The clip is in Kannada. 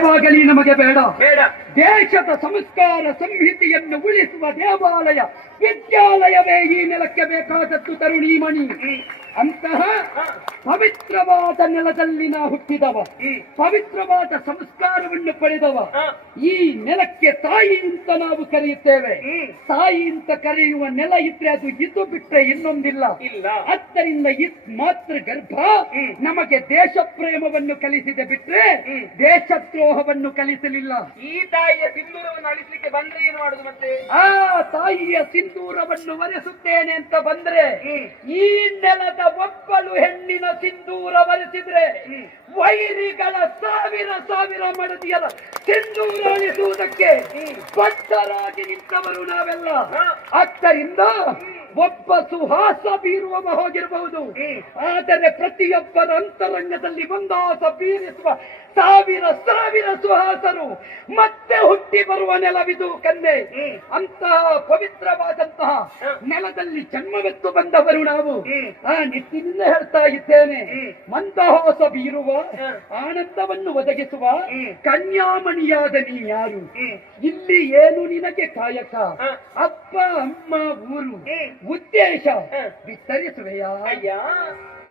ದೇವಾಲಯವಾಗಲಿ ನಮಗೆ ಬೇಡ. ಬೇಡ. ದೇಶದ ಸಂಸ್ಕಾರ ಸಂಹಿತೆಯನ್ನು ಉಳಿಸುವ ದೇವಾಲಯ ವಿದ್ಯಾಲಯವೇ ಈ ನೆಲಕ್ಕೆ ಬೇಕಾದದ್ದು ತರುಣೀಮಣಿ. ಅಂತಹ ಪವಿತ್ರವಾದ ನೆಲದಲ್ಲಿ ನಾ ಹುಟ್ಟಿದವ, ಪವಿತ್ರವಾದ ಸಂಸ್ಕಾರವನ್ನು ಪಡೆದವ. ಈ ನೆಲಕ್ಕೆ ತಾಯಿ ಅಂತ ನಾವು ಕರೆಯುತ್ತೇವೆ. ತಾಯಿ ಅಂತ ಕರೆಯುವ ನೆಲ ಇದ್ರೆ ಅದು ಇದು ಬಿಟ್ರೆ ಇನ್ನೊಂದಿಲ್ಲ. ಆದ್ದರಿಂದ ಮಾತೃ ಗರ್ಭ ನಮಗೆ ದೇಶ ಪ್ರೇಮವನ್ನು ಕಲಿಸಿದೆ ಬಿಟ್ರೆ ದೇಶದ್ರೋಹವನ್ನು ಕಲಿಸಲಿಲ್ಲ. ಈ ತಾಯಿಯ ಸಿಂಧೂರವನ್ನು ಅಳಿಸಲಿಕ್ಕೆ ಬಂದ್ರೆ ಏನು ಮಾಡುದು ಮತ್ತೆ? ಆ ತಾಯಿಯ ಸಿಂಧೂರವನ್ನು ಒರೆಸುತ್ತೇನೆ ಅಂತ ಬಂದ್ರೆ ಈ ನೆಲದ ಒಬ್ಬಳು ಹೆಣ್ಣಿನ ಸಿಂಧೂರ ಒರೆಸಿದ್ರೆ ವೈರಿಗಳ ಸಾವಿರ ಸಾವಿರ ಮಡದಿಯರ ಸಿಂಧೂರ ಅಳಿಸುವುದಕ್ಕೆ ಬದ್ಧರಾಗಿ ನಿಂತವರು ನಾವೆಲ್ಲ. ಆದ್ದರಿಂದ ಒಬ್ಬ ಸುಹಾಸ ಬೀರುವವ ಹೋಗಿರಬಹುದು, ಆದರೆ ಪ್ರತಿಯೊಬ್ಬರ ಅಂತರಂಗದಲ್ಲಿ ಮಂದಾಸ ಬೀರಿಸುವ ಸಾವಿರ ಸಾವಿರ ಸುಹಾಸರು ಮತ್ತೆ ಹುಟ್ಟಿ ಬರುವ ನೆಲವಿದು ಕನ್ನೆ. ಅಂತಹ ಪವಿತ್ರವಾದಂತಹ ನೆಲದಲ್ಲಿ ಜನ್ಮವೆತ್ತು ಬಂದವರು ನಾವು. ಆ ನಿಟ್ಟಿನಿಂದ ಹೇಳ್ತಾ ಇದ್ದೇನೆ, ಮಂದಹಾಸ ಬೀರುವ ಆನಂದವನ್ನು ಒದಗಿಸುವ ಕನ್ಯಾಮಣಿಯಾದ ನೀ ಯಾರು? ಇಲ್ಲಿ ಏನು ನಿನಗೆ ಕಾಯಕ? ಅಪ್ಪ ಅಮ್ಮ ಊರು ಉದ್ದೇಶ ವಿಸ್ತರಿಸುವೆಯಾ?